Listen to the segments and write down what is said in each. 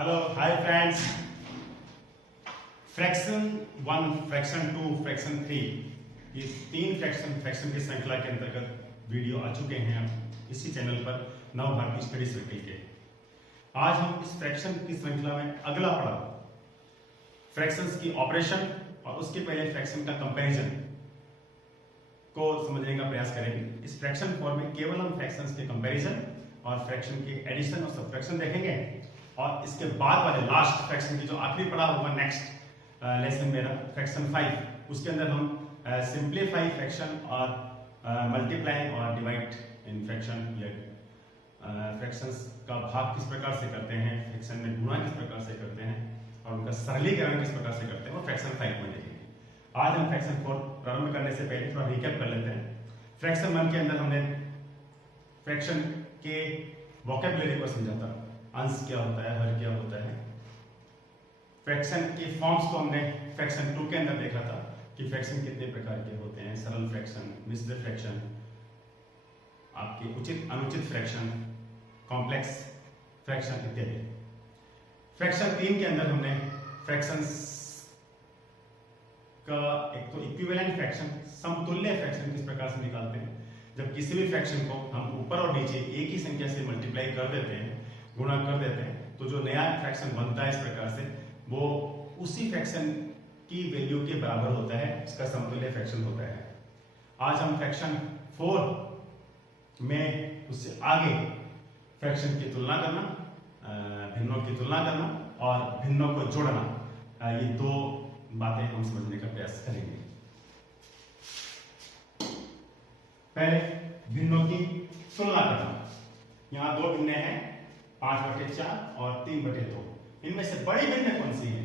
Hello hi friends. Fraction 1, fraction 2, fraction 3 ये तीन fraction की श्रृंखला के अंतर्गत वीडियो आ चुके हैं इसी चैनल पर नव भारतीय स्टडी सर्किल के। आज हम इस फ्रैक्शन की श्रृंखला में अगला पड़ाव फ्रैक्शंस की ऑपरेशन और उसके पहले फ्रैक्शन का कंपैरिजन को समझने का प्रयास करेंगे। इस फ्रैक्शन फॉर्म में केवल हम फ्रैक्शंस के कंपैरिजन और फ्रैक्शन के एडिशन और सब्ट्रैक्शन देखेंगे और इसके बाद वाले लास्ट फ्रैक्शन की जो आखिरी पड़ाव होगा नेक्स्ट लेसन मेरा फ्रैक्शन 5 उसके अंदर हम सिंप्लीफाई फ्रैक्शन और मल्टीप्लाई और डिवाइड इन फ्रैक्शन या फ्रैक्शंस का भाग किस प्रकार से करते हैं, फ्रैक्शन में गुणा किस प्रकार से करते हैं और उनका सरलीकरण किस प्रकार से करते हैं वो फ्रैक्शन 5 में देखेंगे। आज हम फ्रैक्शन 4 प्रारंभ करने से पहले थोड़ा रिकैप कर लेते हैं। फ्रैक्शन 1 के अंदर हमने फ्रैक्शन के वोकैबुलरी को समझा था, अंश क्या होता है, हर क्या होता है। फ्रैक्शन के फॉर्म्स को हमने फ्रैक्शन 2 के अंदर देखा था कि फ्रैक्शन कितने प्रकार के होते हैं, सरल फ्रैक्शन, मिश्र फ्रैक्शन, आपके उचित अनुचित फ्रैक्शन, कॉम्प्लेक्स फ्रैक्शन इत्यादि। फ्रैक्शन 3 के अंदर हमने फ्रैक्शंस का एक तो इक्विवेलेंट फ्रैक्शन, समतुल्य फ्रैक्शन किस प्रकार से निकालते हैं। जब किसी भी फ्रैक्शन को हम ऊपर और नीचे एक ही संख्या से मल्टीप्लाई कर देते हैं, गुणा कर देते हैं, तो जो नया फ्रैक्शन बनता है इस प्रकार से वो उसी फ्रैक्शन की वैल्यू के बराबर होता है, इसका समतुल्य फ्रैक्शन होता है। आज हम फ्रैक्शन 4 में उससे आगे फ्रैक्शन की तुलना करना, भिन्नों की तुलना करना और भिन्नों को जोड़ना, ये दो बातें हम समझने का प्रयास करेंगे। पहले भिन्नों की तुलना करना। यहाँ दो भिन्न हैं, 5/4 और 3/2। इनमें से बड़ी भिन्न कौन सी है?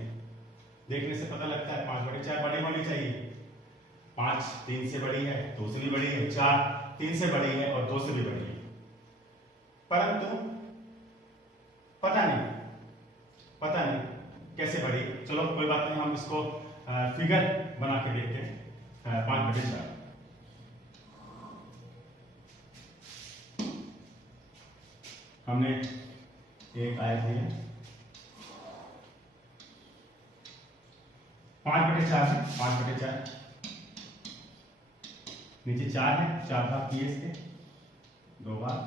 देखने से पता लगता है 5/4 बड़ी होनी चाहिए, 5 3 से बड़ी है, 2 से भी बड़ी है, 4 3 से बड़ी है और 2 से भी बड़ी है, परंतु पता नहीं कैसे बड़ी। चलो कोई बात नहीं, हम इसको फिगर बना के देखते हैं। 5/4 हमने एक आयत लिया, 5/4 है, 5/4 नीचे 4 है, 4 भाग किए इसके, 2 भाग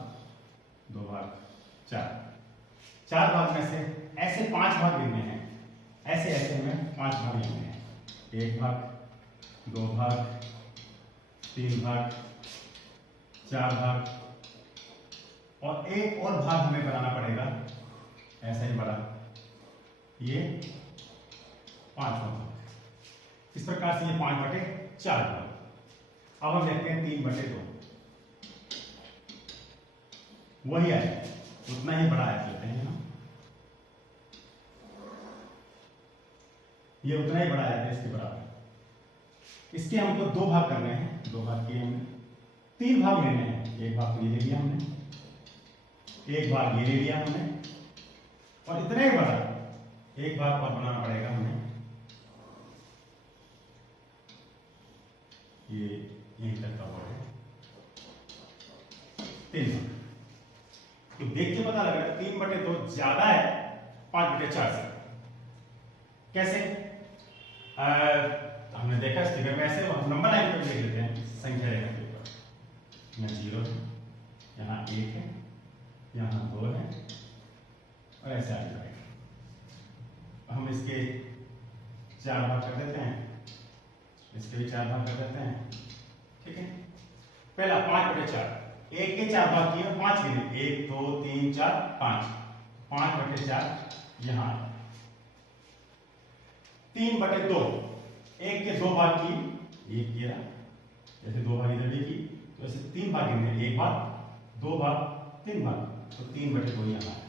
4 भाग में से ऐसे 5 भाग लेने हैं, ऐसे में 5 भाग लेने हैं, 1 भाग, 2 भाग, 3 भाग, 4 भाग और एक और भाग हमें बनाना पड़ेगा ऐसा ही बड़ा, ये 5वां भाग। इस प्रकार से ये 5/4 भाग। अब हम देखते हैं 3/2, वही आए उतना ही बड़ा आयत लेते हैं हम, ये उतना ही बड़ा आयत है इसके बराबर। इसके हमको 2 भाग करने हैं, 2 भाग किए हमने, 3 भाग लेने हैं, 1 भाग ये ले लिया हमने, 1 भाग ये ले लिया हमने और इतना ही बड़ा 1 भाग और बनाना पड़ेगा हमें, ये यहीं तक का वर्ड है 3 भाग। तो देख के पता लग रहा है 3/2 ज्यादा है 5/4 से। कैसे? हमने देखा इस फिगर में, ऐसे हम नंबर लाइन पर देख लेते हैं, संख्या रेखा के ऊपर। यहाँ 0 है, यहाँ 1 है, यहाँ 2 है और ऐसे आगे जाएगा। हम इसके 4 भाग कर देते हैं, इसके भी 4 भाग कर देते हैं, ठीक है। पहला 5/4, 1 के 4 भाग किए, 5 गिने, 1 2 3 4 5, 5/4 यहाँ। 3/2, 1 के 2 भाग किए, 1 किया, जैसे 2 भाग इधर भी की, तो ऐसे 3 भाग गिने, 1 भाग, 2 भाग, 3 भाग, तो 3/2 यहाँ है।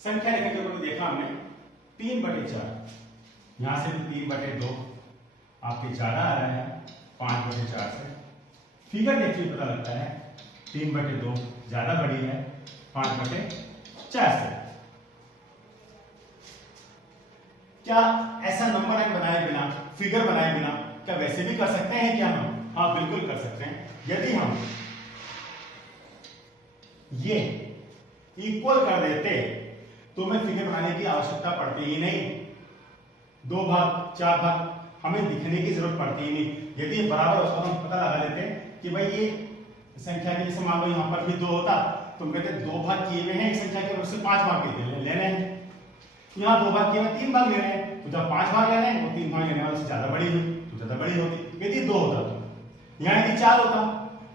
संख्या रेखा के ऊपर देखा हमने 3/4, यहां से भी 3/2 आपके ज्यादा आ रहा है 5/4 से। फिगर देखिए पता लगता है 3/2 ज्यादा बड़ी है 5/4 से। क्या ऐसा नंबर लाइन बनाए बिना, फिगर बनाए बिना क्या वैसे भी कर सकते हैं क्या हम? हाँ बिल्कुल कर सकते हैं। यदि हम ये इक्वल कर देते तो हमें फिगर बनाने की आवश्यकता पड़ती ही नहीं। 2 भाग 4 भाग हमें दिखने की जरूरत पड़ती ही नहीं। यदि बराबर होता तो हम पता लगा लेते कि भाई ये संख्या के, जैसे मान लो यहाँ पर भी 2 होता तो हम कहते 2 भाग किए हुए हैं एक संख्या के, उससे 5 भाग लेने हैं। यहाँ 2 भाग किए हुए 3 भाग लेने हैं, तो जब 5 भाग लेने हैं वो 3 भाग लेने वाले से ज्यादा बड़ी हुई तो ज्यादा बड़ी होती। यदि 2 होता तो यहाँ यदि 4 होता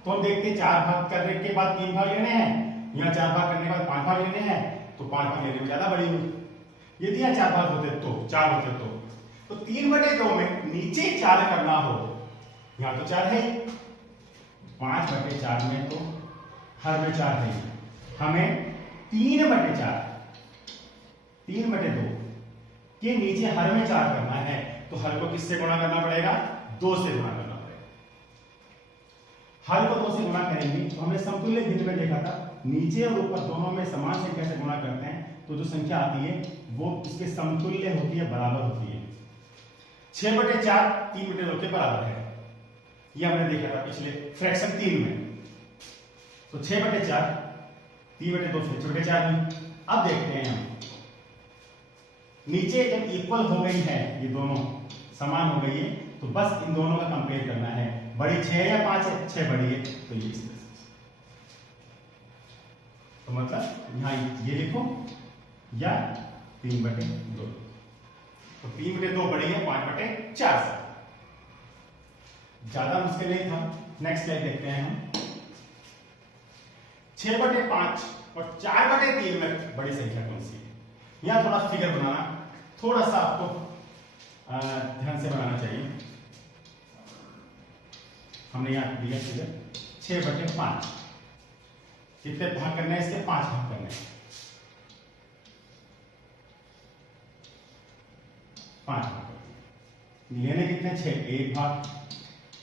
तो हम देखते 4 भाग करने के बाद 3 भाग लेने हैं, यहाँ 4 भाग करने के बाद 5 भाग लेने हैं, तो 5 भाग लेने में ज्यादा बड़ी हुई। यदि यहाँ 4 भाग होते तो 4 होते तो 3/2 में नीचे 4 करना हो, यहाँ तो 4 है, 5/4 में तो हर में 4 है, हमें 3/4 3/2 के नीचे हर में 4 करना है, तो हर को किससे गुणा करना पड़ेगा? 2 से गुणा करना पड़ेगा। हर को 2 से गुणा करेंगे तो हमने समतुल्य भिन्न में देखा था, नीचे और ऊपर दोनों में समान संख्या से गुणा करते हैं तो जो संख्या आती है वो इसके समतुल्य होती है, बराबर होती है। 6/4 3/2 के बराबर है, ये हमने देखा था पिछले फ्रैक्शन 3 में। तो 6/4 3/2 से 6/4 हुई। अब देखते हैं हम नीचे जब इक्वल हो गई है, ये दोनों समान हो गई है, तो बस इन दोनों का कंपेयर करना है, बड़ी 6 या 5 है, 6 बड़ी है तो ये इस तरह से। तो मतलब यहाँ ये लिखो या 3/2, तो 3/2 बड़ी है 5/4 से, ज्यादा मुश्किल नहीं था। नेक्स्ट स्लाइड देखते हैं हम। 6/5 और 4/3 में बड़ी संख्या कौन सी है? यहां थोड़ा फिगर बनाना थोड़ा सा आपको ध्यान से बनाना चाहिए। हमने यहां दिया फिगर 6/5, कितने भाग करने हैं इसके? 5 भाग करने हैं, 5 भाग लेने कितने? 6, 1 भाग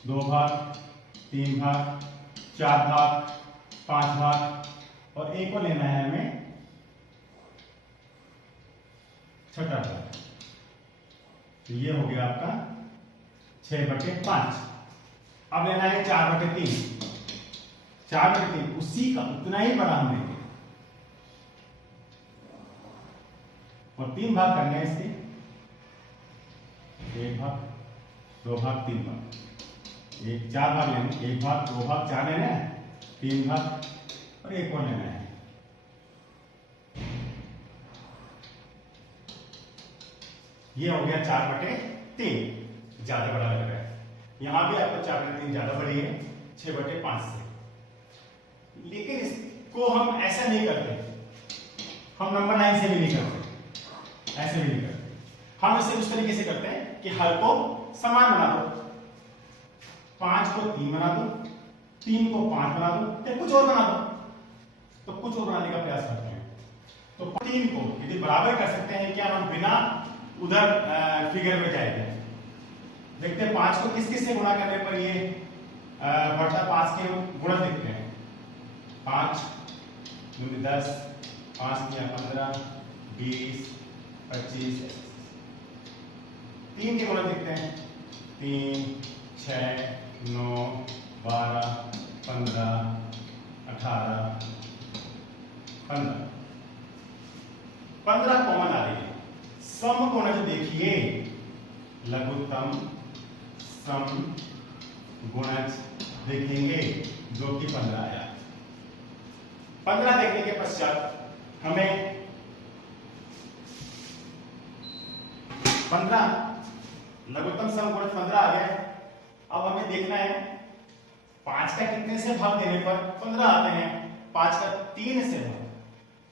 2 भाग 3 भाग 4 भाग 5 भाग और एक को लेना है हमें छठा भाग, तो ये हो गया आपका 6/5। अब लेना है 4/3, 4/3 उसी का उतना ही बड़ा हम लेंगे और 3 भाग करने हैं इसके, 1 भाग 2 भाग 3 भाग, 4 भाग लेने, 1 भाग 2 भाग 4 लेना है, 3 भाग और एक और लेना है। ये हो गया 4/3, ज्यादा बड़ा लग रहा है। यहां भी आपको 4/3 ज्यादा बड़ी है 6/5 से, लेकिन इसको हम ऐसा नहीं करते, हम नंबर लाइन से भी नहीं करते, ऐसे भी नहीं करते। हम इसे उस तरीके से करते हैं कि हर को समान बना दो, 5 को 3 बना दो, 3 को 5 बना दो, या कुछ और बना दो, तो कुछ और बनाने का प्रयास करते हैं। तो 3 को यदि बराबर कर सकते हैं क्या हम बिना उधर फिगर में जाएंगे? देखते हैं 5 को किस किस से गुणा करने पर ये बढ़ता, 5 के गुणक देखते हैं। 5 दूनी 10, 5 तिया 15, 20, 25, 3 के गुणक देखते हैं। 3, 6, 9, 12, 15, 18, 15 कॉमन आ रही है। सम गुणज देखिए, लघुत्तम सम गुणज देखेंगे जो कि 15 आया। 15 देखने के पश्चात हमें 15 लघुत्तम सम गुणज 15 आ गया। अब हमें देखना है 5 का कितने से भाग देने पर 15 आते हैं? 5 का 3 से भाग,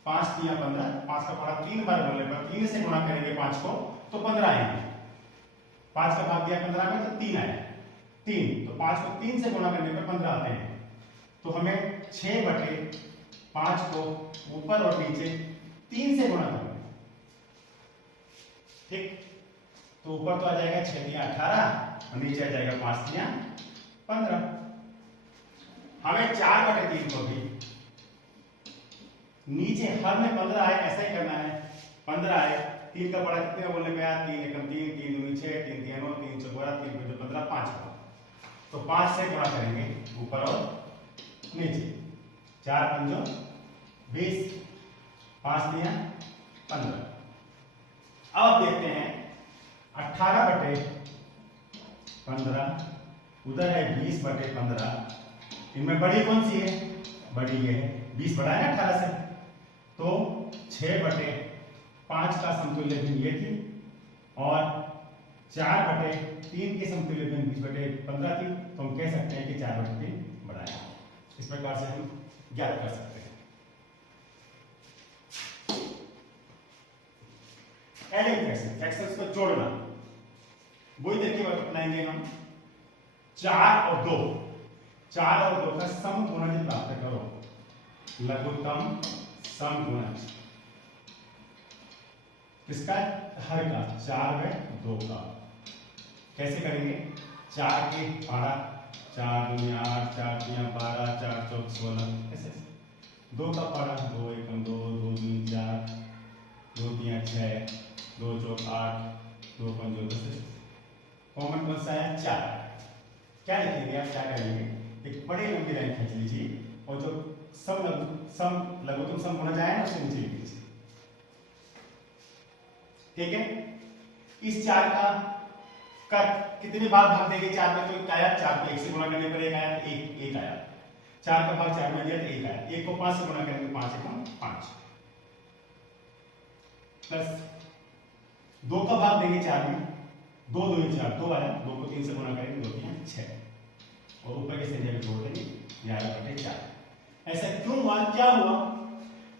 5 3 15, 5 का भाग 3 बार बोलने पर 3 से गुणा करेंगे 5 को तो 15 आएंगे। 5 का भाग दिया 15 में तो 3 आया, 3, तो 5 को 3 से गुणा करने पर 15 आते हैं। तो हमें 6/5 को ऊपर और नीचे 3 से गुणा करना है, ठीक। तो ऊपर तो आ जाएगा 6 तिया 18 और नीचे आ जाएगा 5 तिया 15। हमें 4/3 को भी नीचे हर में 15 आए ऐसा ही करना है। 15 आए, 3 का बड़ा कितने बोलने में आया? 3 एकम 3, 3 दूनी 6, 3 तिया 9, 3 चौका 3 5 15, 5 का, तो 5 से गुणा करेंगे ऊपर और नीचे। 4 पंजो 20, 5 तिया 15। अब देखते हैं 18/15, उधर है 20/15। इनमें बड़ी कौन सी है? बड़ी ये है, 20 बड़ा है ना 18 से, तो 6/5 का समतुल्य भिन्न ये थी और 4/3 की समतुल्य भिन्न 20/15 थी, तो हम कह सकते हैं कि 4/3 बड़ा है। इस प्रकार से हम ज्ञात कर सकते हैं। एडिंग फ्रैक्शन, फ्रैक्शंस को जोड़ना, वही तरीके अपनाएंगे हम। 4 और 2 का समगुणज प्राप्त करो, लघुत्तम समगुणज किसका? हर का, 4/2 का। कैसे करेंगे? 4 के 12, 4 दूनी 8, 4 तीन 12, 4 चौक 16, ऐसे 2 का 12, 2 एकम 2, 2 दूनी 4, 2 तीन 6, 2 चौक 8, 2 पंजो 10। कॉमन कौन सा है? 4। क्या लिखेंगे आप? क्या करेंगे? एक बड़े लंबी लाइन खींच लीजिए और जो लघुत्तम समगुणज आए ना उसे नीचे लिख लीजिए। ठीक है? इस 4 का कितने बार भाग देंगे? 4 में तो आया, 4 को 1 से गुणा करने पर 1 आया, 1 आया। 4 का भाग 4 में दिया तो 1 आया। 1 को 5 से गुणा करेंगे, 5 एकम 5 प्लस 2 का भाग देंगे 4 में, 2 दूनी 4, 2 आया। 2 को 3 से गुणा करेंगे, 2 3 6 और ऊपर के संख्या को जोड़ देंगे 11/4। ऐसा क्यों हुआ? क्या हुआ?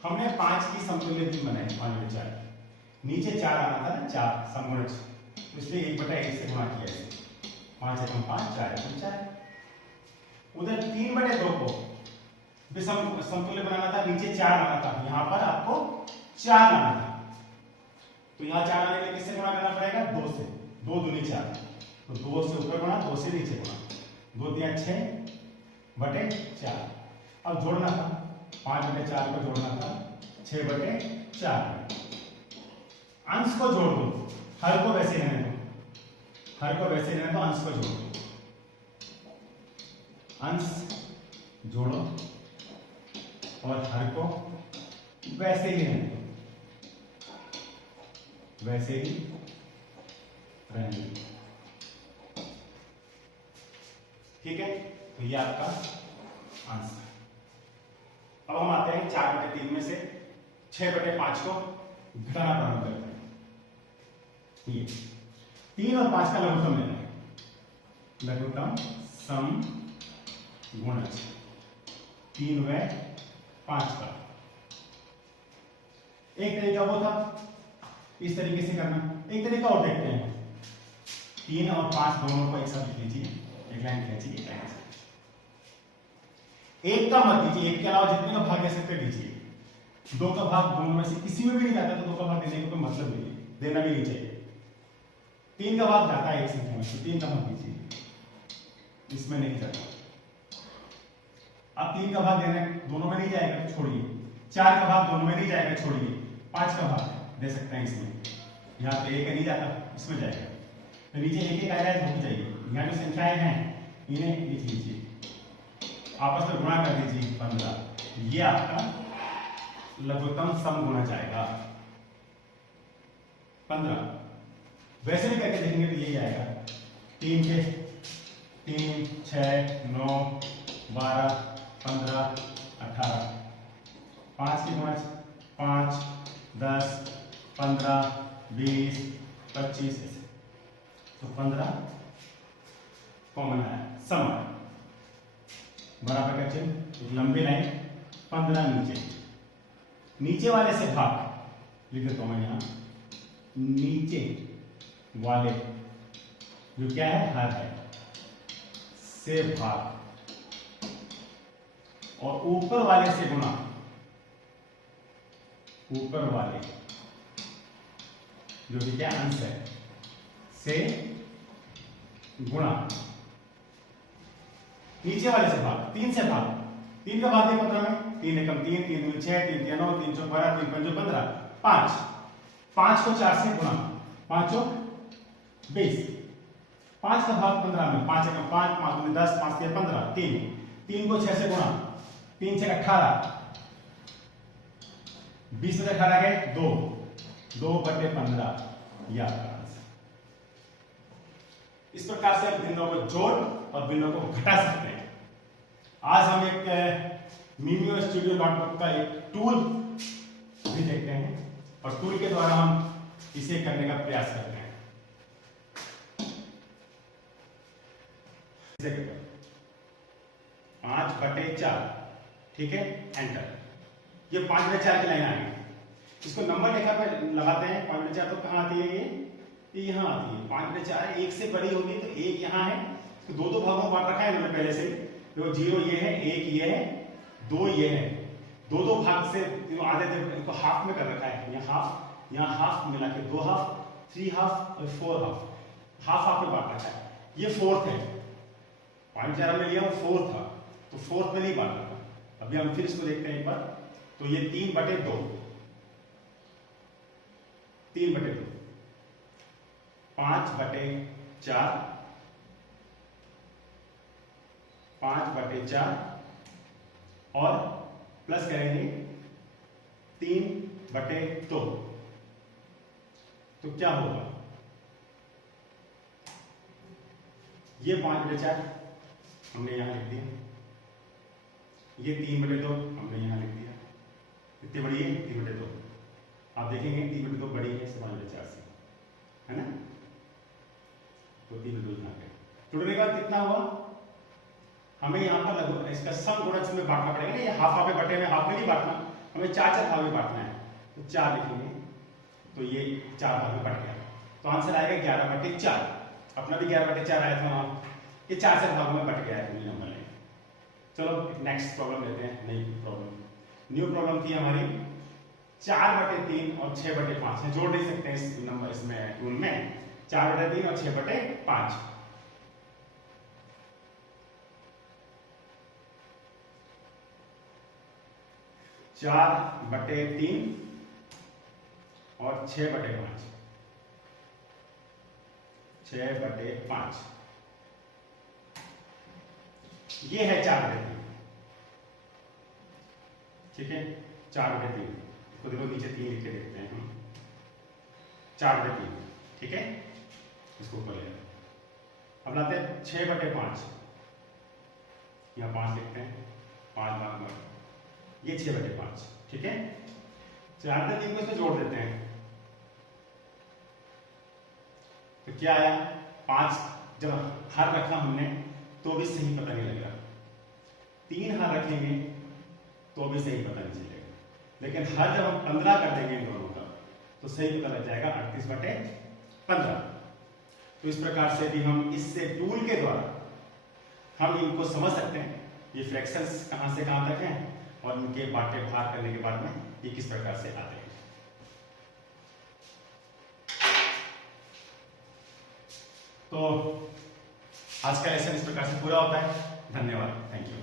हमने 5 की समतुल्य भिन्न बनाई, 5/4। नीचे 4 आना था ना, 4 समगुणज, इसलिए 1/1 से गुणा किया इसे। 5 एकम 5, 4 एकम 4। उधर 3/2 को भी समतुल्य बनाना था, नीचे 4 आना था, यहां पर आपको 4 लाना था। तो यहां 4 आने के लिए किससे गुणा करना पड़ेगा? 2 से। 2 दूनी 4, तो 2 से ऊपर गुणा, 2 से नीचे गुणा, 2 दिया 6/4। अब जोड़ना था, 5/4 को जोड़ना था 6/4 में। अंश को जोड़ दो, हर को वैसे रहने दो, अंश को जोड़ दो। अंश जोड़ो और हर को वैसे ही रहने दो, वैसे ही रहने दो। ठीक है? तो ये आपका आंसर। अब हम आते हैं 4/3 में से 6/5 को घटाना प्रारंभ करते हैं। ये 3 और 5 का लघुत्तम लेना है, लघुत्तम समगुणज 3/5 का। एक तरीका वो था इस तरीके से करना, एक तरीका और देखते हैं। 3 और 5 दोनों को एक साथ लिख लीजिए, एक लाइन खींचिए, एक लाइन से। एक का मत दीजिए, एक के अलावा जितने का भाग दे सकते दीजिए। 2 का भाग दोनों में से किसी में भी नहीं जाता तो 2 का भाग देने का कोई मतलब नहीं है, देना भी नहीं चाहिए। 3 का भाग जाता है एक संख्या में, तो 3 का भाग दीजिए, इसमें नहीं जाता। अब 3 का भाग देने दोनों में नहीं जाएगा तो छोड़िए, 4 का भाग दोनों में नहीं जाएगा, छोड़िए। 5 का भाग दे सकते हैं इसमें, यहाँ पे 1 नहीं जाता, इसमें जाएगा। तो नीचे 1 आ रहा है, रुक जाइए। यहाँ जो संख्याएं हैं इन्हें लिख लीजिए, आपस में गुणा कर दीजिए 15। ये आपका लघुत्तम समगुणज आएगा 15। वैसे भी करके देखेंगे तो यही आएगा। 3 के 3, 6, 9, 12, 15, 18। 5 की गुणज 5, 10, 15, 20, 25 ऐसे। तो 15 कॉमन आया, सम बराबर का चिन्ह, एक लंबी लाइन, 15 नीचे वाले से भाग लिख देता हूं मैं यहां, नीचे वाले जो क्या है हर है से भाग और ऊपर वाले से गुणा, ऊपर वाले जो कि क्या अंश है से गुणा, नीचे वाले से भाग, 3 से भाग। 3 का भाग 15 में, 3 एकम 3, 3 दूनी 6, 3 तीन 9, 3 चौक 12, 3 पंजो 15, 5 को 4 से गुणा, 5 चौक 20। 5 का भाग 15 में, 5 एकम 5, 5 दूनी 10, 5 तीन 15, 3 को 6 से गुणा, 3 6 18, 20 में 18 गए 2, 2/15 ये आपका आंसर। इस प्रकार से आप भिन्नों को जोड़ और भिन्नों को घटा सकते हैं। आज हम एक मीमियो स्टूडियो नोटबुक का एक टूल भी देखते हैं और टूल के द्वारा हम इसे करने का प्रयास करते हैं। 5/4, ठीक है, एंटर। ये 5/4 की लाइन आ गई। इसको नंबर रेखा पर लगाते हैं। 5/4 तो कहाँ आती है? ये यहाँ आती है। 5/4 एक से बड़ी होगी तो एक यहाँ है, तो दो भागों में बांट रखा है इन्होंने पहले से। देखो 0 ये है, 1 ये है, 2 ये है। दो भाग से आधे इनको हाफ में कर रखा है। यहाँ हाफ मिला के 2 हाफ, 3 हाफ और 4 हाफ। हाफ में बांट रखा है। ये फोर्थ है। 5/4 में लिया वो फोर्थ था, तो फोर्थ में नहीं बांट रखा। अभी हम फिर इसको देखते हैं एक बार। तो ये 3/2, 3/2, 5/4, 5/4 और प्लस करेंगे 3/2, तो क्या होगा? ये 5/4 हमने यहां लिख दिया, ये 3/2 हमने यहां लिख दिया। कितनी बड़ी है? 3/2। आप देखेंगे 3/2 बड़ी है 5/4 से, है ना? तो 3/2 यहां पे जुड़ने का कितना हुआ? हमें यहाँ पर लगभग इसका सम गुणा में बांटना पड़ेगा। ये हाफ में बटे में, हाफ में नहीं बांटना, हमें 4 भाग में बांटना है। तो 4 लिखेंगे, तो ये 4 भाग में बट गया। तो आंसर आएगा 11/4। अपना भी 11/4 आया था वहां। ये 4 भागों में बट गया है पूरी नंबर लाइन। चलो नेक्स्ट प्रॉब्लम लेते हैं। नई प्रॉब्लम, न्यू प्रॉब्लम थी हमारी 4/3 और 6/5 है। जोड़ नहीं सकते हैं इस नंबर इसमें टूल में। 4/3 और 6/5। 4/3 और 6/5, 6/5। ये है 4/3, ठीक है। 4/3 इसको देखो, नीचे 3 लिख के देखते हैं हम। 4/3, ठीक है, इसको ऊपर ले। अब लाते हैं 6/5। यहाँ 5 लिखते हैं, 5 भाग में ये 6/5, ठीक है। 4/3 को इसमें जोड़ देते हैं, तो क्या आया? 5 जब हर रखा हमने तो भी सही पता नहीं लगेगा। 3 हर रखेंगे तो भी सही पता नहीं चलेगा। लेकिन हर जब हम 15 कर देंगे इन दोनों का तो सही पता लग जाएगा 38/15। तो इस प्रकार से भी हम इससे टूल के द्वारा हम इनको समझ सकते हैं, ये फ्रैक्शंस कहां से कहां तक हैं और इनके बाटे भाग करने के बाद में ये किस प्रकार से आते हैं। तो आज का लेसन इस प्रकार से पूरा होता है। धन्यवाद, थैंक यू।